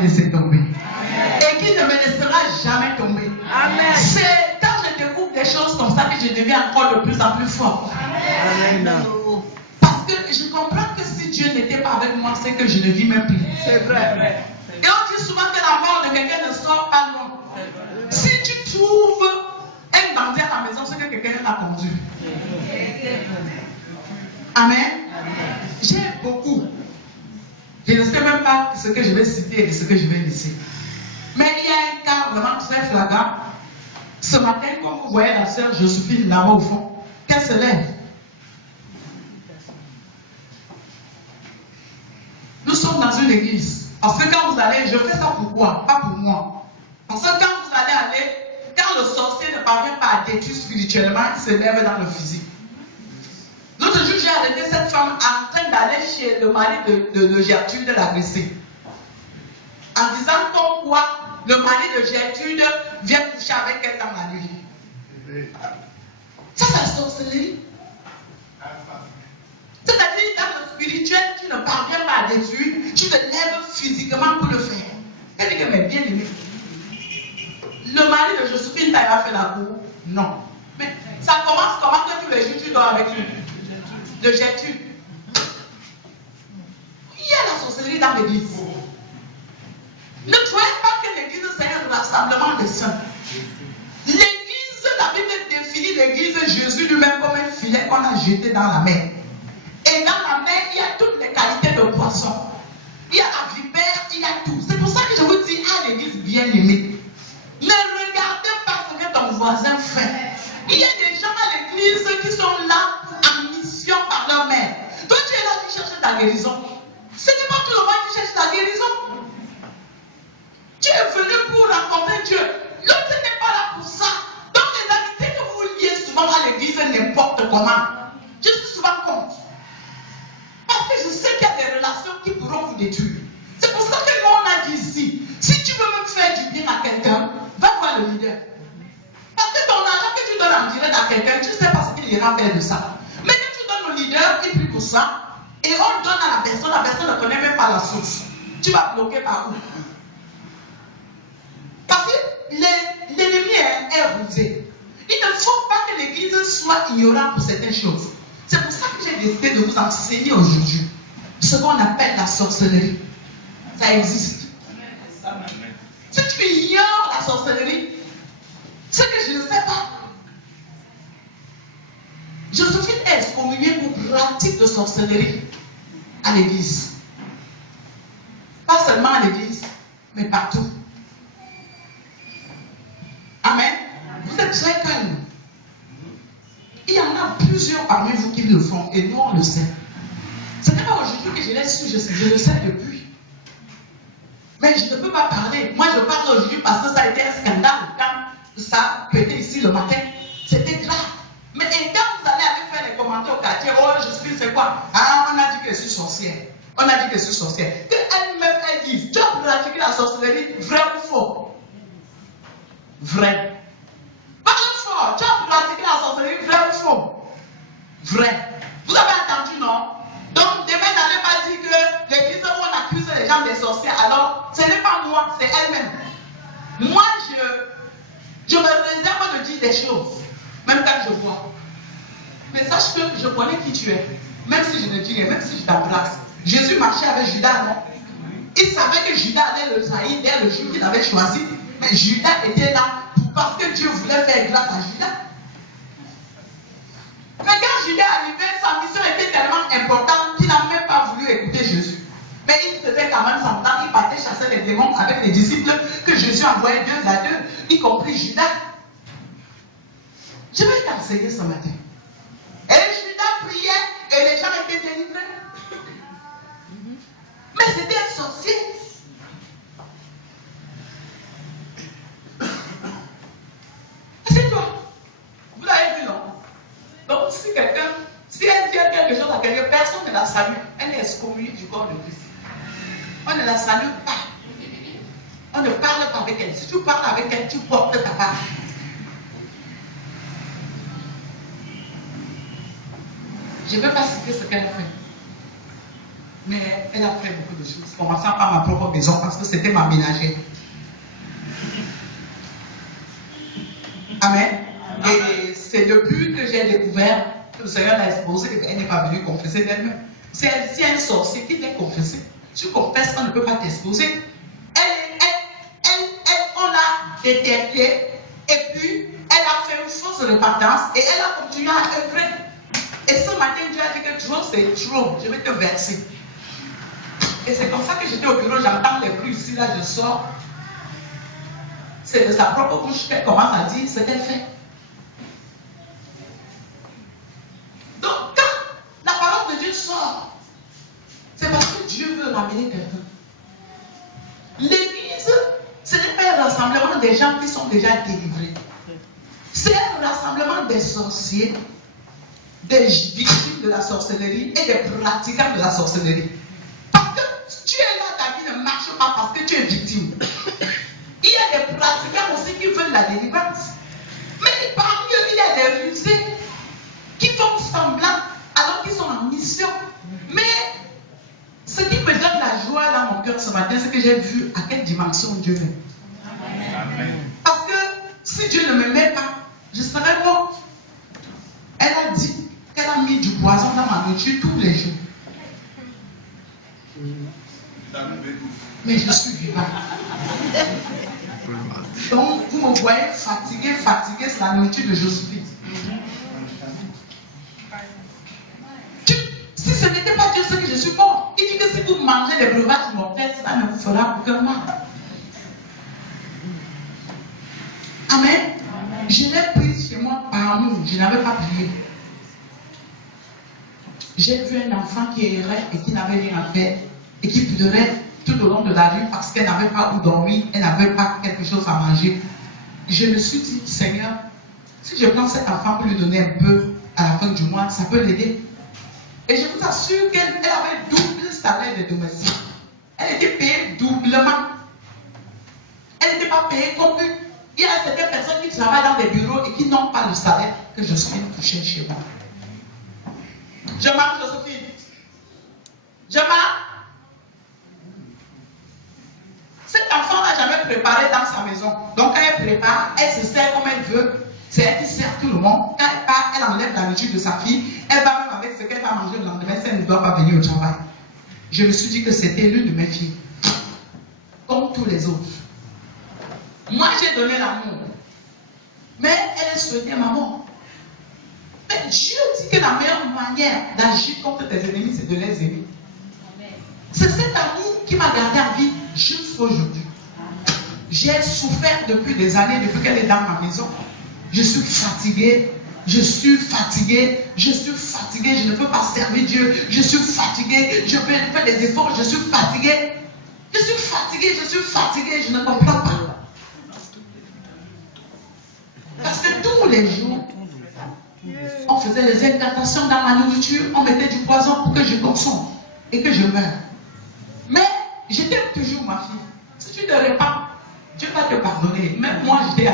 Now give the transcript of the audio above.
laisser tomber. Et qui ne me laissera jamais tomber. Amen. C'est quand je découvre des choses comme ça que je deviens encore de plus en plus fort. Amen. Parce que je comprends que si Dieu n'était pas avec moi, c'est que je ne vis même plus. C'est vrai. Et on dit souvent que la mort de quelqu'un ne sort pas loin. Si tu trouves un bandit à la maison, c'est que quelqu'un l'a conduit. Amen. J'ai beaucoup. Je ne sais même pas ce que je vais citer et ce que je vais laisser. Mais il y a un cas vraiment très flagrant. Ce matin, comme vous voyez la sœur Joséphine là-bas au fond, qu'elle se lève. Nous sommes dans une église. Parce que quand vous allez, je fais ça pourquoi? Pas pour moi. Parce que quand vous allez, quand le sorcier ne parvient pas à détruire spirituellement, il se lève dans le physique. L'autre jour, j'ai arrêté cette femme en train d'aller chez le mari de Gertrude l'agresser. En disant comme quoi le mari de Gertrude vient coucher avec elle dans la nuit. Ça, c'est la sorcellerie. C'est-à-dire, dans le spirituel, tu ne parviens pas à détruire, tu te lèves physiquement pour le faire. Elle dit que, mais bien aimé, le mari de Joséphine t'a fait la cour? Non. Mais ça commence comment que tous les jours tu dors avec lui? De Gertrude. Il y a la sorcellerie dans l'église. Ne croyez pas que l'église c'est un rassemblement des saints. L'église, la Bible définit l'église Jésus lui-même comme un filet qu'on a jeté dans la mer. Et dans la mer, il y a toutes les qualités de poisson. Il y a la vipère, il y a tout. C'est pour ça que je vous dis à l'église bien aimée, ne regardez pas ce que ton voisin fait. Il y a des gens à l'église qui sont là en mission par leur mère. Toi, tu es là, tu cherches ta guérison. Ce n'est pas tout le monde qui cherche ta guérison. Tu es venu pour rencontrer Dieu. L'autre n'est pas là pour ça. Donc les amitiés que vous liez souvent à l'église n'importe comment, je suis souvent contre. Parce que je sais qu'il y a des relations qui pourront vous détruire. C'est pour ça que nous on a dit ici, si tu veux même faire du bien à quelqu'un, va voir le leader. Parce que ton argent que tu donnes en direct à quelqu'un, tu ne sais pas ce qu'il ira faire de ça. Mais quand tu donnes au leader, il prie pour ça, et on donne à la personne ne connaît même pas la source. Tu vas bloquer par où? Parce que l'ennemi est rusé. Il ne faut pas que l'église soit ignorante pour certaines choses. C'est pour ça que j'ai décidé de vous enseigner aujourd'hui ce qu'on appelle la sorcellerie. Ça existe. Si tu ignores la sorcellerie, c'est que je ne sais pas. Joséphine est excommuniée pour pratique de sorcellerie à l'église. Pas seulement à l'église, mais partout. Amen. Vous êtes très calme. Il y en a plusieurs parmi vous qui le font et nous on le sait. Ce n'est pas aujourd'hui que je l'ai su, je le sais depuis. Mais je ne peux pas parler. Moi je parle aujourd'hui parce que ça a été un scandale. Quand ça a pété ici le matin, c'était grave. Mais et quand vous allez aller faire les commentaires au quartier, oh je suis c'est quoi? Ah, on a dit que je suis sorcière. On a dit que je suis sorcière. Qu'elle-même elle dit, tu as pratiqué la sorcellerie, vrai ou faux? Vrai. Parle fort, tu as pratiqué la sorcellerie, vrai ou faux? Vrai. Vous avez entendu, non? Donc, demain, n'allez pas dire que l'église où on accuse les gens des sorciers, alors, ce n'est pas moi, c'est elle-même. Moi, je me réserve de dire des choses, même quand je vois. Mais sache que je connais qui tu es, même si je ne dis rien, même si je t'embrasse. Jésus marchait avec Judas, non? Il savait que Judas allait le trahir dès le jour qu'il avait choisi. Mais Judas était là parce que Dieu voulait faire grâce à Judas. Mais quand Judas est arrivé, sa mission était tellement importante qu'il n'a même pas voulu écouter Jésus. Mais il faisait quand même semblant, il partait chasser les démons avec les disciples que Jésus envoyait 2 à 2, y compris Judas. Je vais t'enseigner ce matin. Et Judas priait et les gens étaient délivrés. Mais c'était un sorcier. C'est toi. Vous l'avez vu, non? Donc, si elle dit quelque chose à quelqu'un, personne ne la salue. Elle est excommuniée du corps de Christ. On ne la salue pas. On ne parle pas avec elle. Si tu parles avec elle, tu portes ta part. Je ne veux pas citer ce qu'elle fait. Mais elle a fait beaucoup de choses, commençant par ma propre maison parce que c'était ma ménagère. Amen. Et c'est depuis que j'ai découvert que le Seigneur l'a exposé, elle n'est pas venue confesser d'elle-même. Si un sorcier qui t'a confessé, tu confesses, on ne peut pas t'exposer. On l'a détecté et puis elle a fait une fausse repentance et elle a continué à œuvrer. Et ce matin, Dieu a dit que trop c'est trop, je vais te verser. Et c'est comme ça que j'étais au bureau, j'entends les bruits ici, là je sors. C'est de sa propre bouche qu'elle commence à dire ce qu'elle fait. Donc quand la parole de Dieu sort, c'est parce que Dieu veut ramener quelqu'un. L'église, ce n'est pas un rassemblement des gens qui sont déjà délivrés. C'est un rassemblement des sorciers, des victimes de la sorcellerie et des pratiquants de la sorcellerie. Parce que tu es là, ta vie ne marche pas parce que tu es victime. Il y a des pratiquants aussi qui veulent la délivrance. Mais parmi eux, il y a des rusés qui font semblant alors qu'ils sont en mission. Mais ce qui me donne la joie dans mon cœur ce matin, c'est que j'ai vu à quelle dimension Dieu m'aime. Parce que si Dieu ne m'aimait pas, je serais morte. Elle a dit qu'elle a mis du poison dans ma nourriture tous les jours. Mais je suis vivant. Donc, vous me voyez fatigué, c'est la nourriture de Joséphine. Si ce n'était pas Dieu, c'est que je suis mort. Il dit que si vous mangez des breuvages mortels, ça ne vous fera aucun mal. Amen. Je l'ai prise chez moi par amour. Je n'avais pas prié. J'ai vu un enfant qui errait et qui n'avait rien à faire et qui pleurait tout au long de la rue parce qu'elle n'avait pas où dormir, elle n'avait pas quelque chose à manger. Je me suis dit, Seigneur, si je prends cet enfant pour lui donner un peu à la fin du mois, ça peut l'aider. Et je vous assure qu'elle avait double salaire de domestique. Elle était payée doublement. Elle n'était pas payée comme une. Il y a certaines personnes qui travaillent dans des bureaux et qui n'ont pas le salaire que je suis touché chez moi. Je marche, Joséphine. Je marche. Cet enfant n'a jamais préparé dans sa maison. Donc quand elle prépare, elle se sert comme elle veut. C'est elle qui sert tout le monde. Quand elle part, elle enlève la nourriture de sa fille. Elle va même avec ce qu'elle va manger le lendemain si elle ne doit pas venir au travail. Je me suis dit que c'était l'une de mes filles. Comme tous les autres. Moi, j'ai donné l'amour. Mais elle souhaitait ma mort. Mais Dieu dit que la meilleure manière d'agir contre tes ennemis, c'est de les aimer. C'est cet amour qui m'a gardé en vie jusqu'à aujourd'hui. J'ai souffert depuis des années, depuis qu'elle est dans ma maison. Je suis fatigué, je ne peux pas servir Dieu, je suis fatigué, je fais des efforts, je suis fatigué, je ne comprends pas. Parce que tous les jours, on faisait des incantations dans ma nourriture, on mettait du poison pour que je consomme et que je meure. Mais j'étais toujours ma fille. Si tu te répands, Dieu va te pardonner. Même moi, j'étais